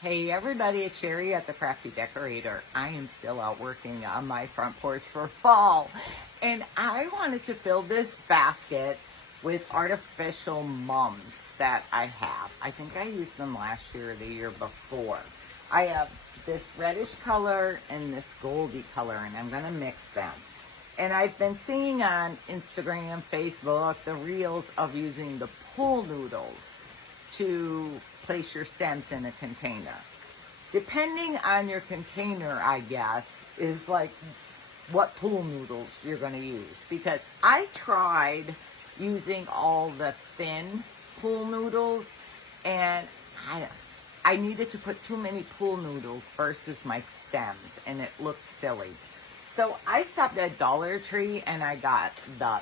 Hey everybody, it's Sherry at the Crafty Decorator. I am still out working on my front porch for fall. And I wanted to fill this basket with artificial mums that I have. I think I used them last year or the year before. I have this reddish color and this goldy color, and I'm gonna mix them. And I've been seeing on Instagram, Facebook, the reels of using the pool noodles to place your stems in a container. Depending on your container, I guess, is like what pool noodles you're going to use. Because I tried using all the thin pool noodles, and I needed to put too many pool noodles versus my stems, and it looked silly. So I stopped at Dollar Tree and I got the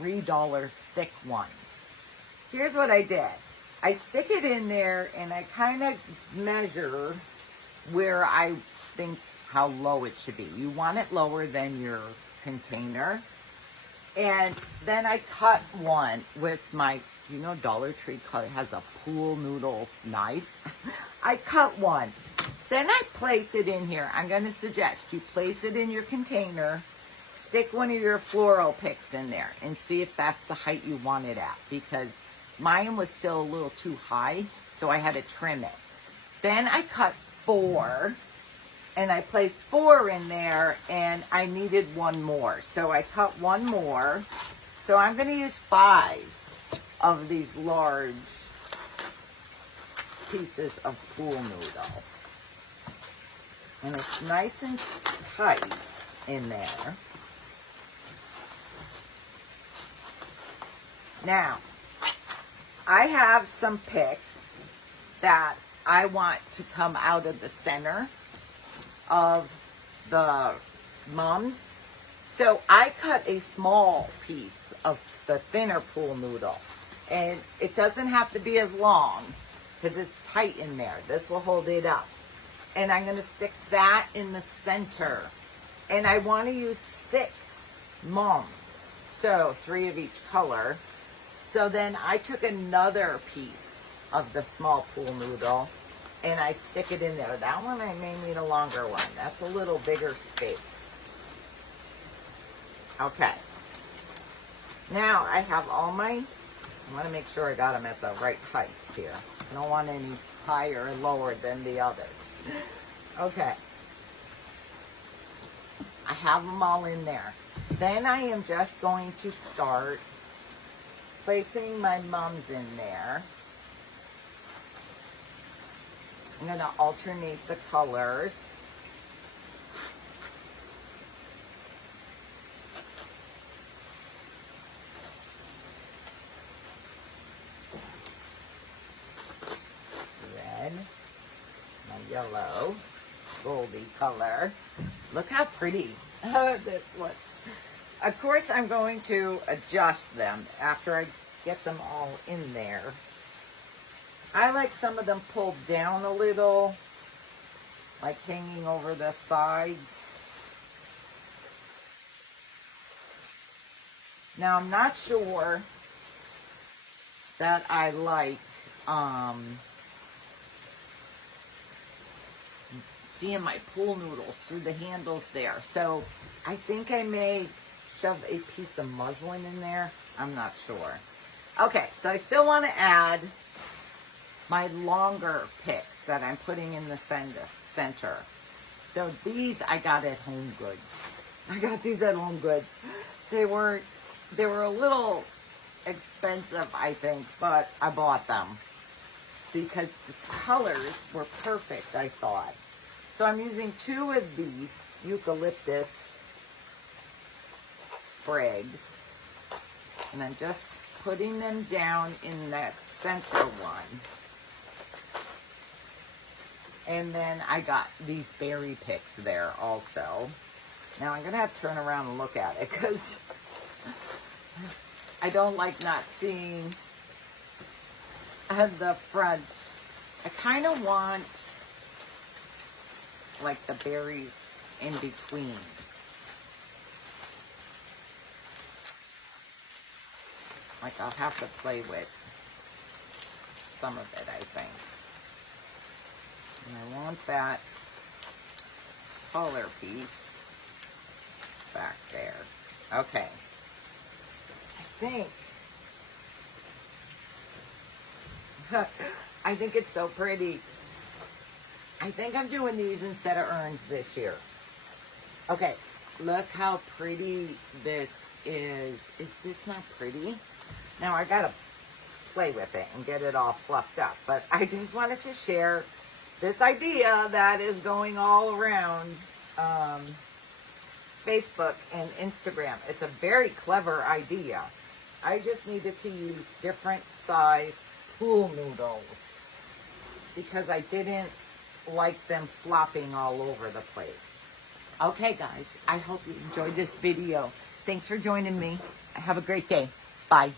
$3 thick ones. Here's what I did. I stick it in there and I kind of measure where I think how low it should be. You want it lower than your container. And then I cut one with my, Dollar Tree has a pool noodle knife. I cut one. Then I place it in here. I'm going to suggest you place it in your container, stick one of your floral picks in there, and see if that's the height you want it at, because mine was still a little too high, so I had to trim it. Then I cut 4, and I placed 4 in there, and I needed one more. So I cut one more. So I'm going to use 5 of these large pieces of pool noodle. And it's nice and tight in there. Now, I have some picks that I want to come out of the center of the mums. So I cut a small piece of the thinner pool noodle. And it doesn't have to be as long because it's tight in there. This will hold it up. And I'm going to stick that in the center. And I want to use 6 mums. So 3 of each color. So then I took another piece of the small pool noodle and I stick it in there. That one I may need a longer one. That's a little bigger space. Okay. Now I have all my, I want to make sure I got them at the right heights here. I don't want any higher or lower than the others. Okay. I have them all in there. Then I am just going to start placing my mums in there. I'm going to alternate the colors. Red, my yellow, goldy color. Look how pretty this looks. Of course, I'm going to adjust them after I get them all in there. I like some of them pulled down a little, like hanging over the sides. Now, I'm not sure that I like seeing my pool noodles through the handles there. So I think I may shove a piece of muslin in there. I'm not sure. Okay, so I still want to add my longer picks that I'm putting in the center. So these I got at Home Goods. I got these at Home Goods. They were a little expensive, I think, but I bought them because the colors were perfect, I thought. So I'm using 2 of these eucalyptus sprigs, and I'm just putting them down in that center one. And then I got these berry picks there also. Now I'm going to have to turn around and look at it because I don't like not seeing the front. I kind of want like the berries in between. Like I'll have to play with some of it, I think. And I want that color piece back there. Okay. I think it's so pretty. I think I'm doing these instead of urns this year. Okay, look how pretty this is. Is this not pretty? Now I gotta play with it and get it all fluffed up, but I just wanted to share this idea that is going all around Facebook and Instagram. It's a very clever idea. I just needed to use different size pool noodles because I didn't like them flopping all over the place. Okay, guys, I hope you enjoyed this video. Thanks for joining me. Have a great day. Bye.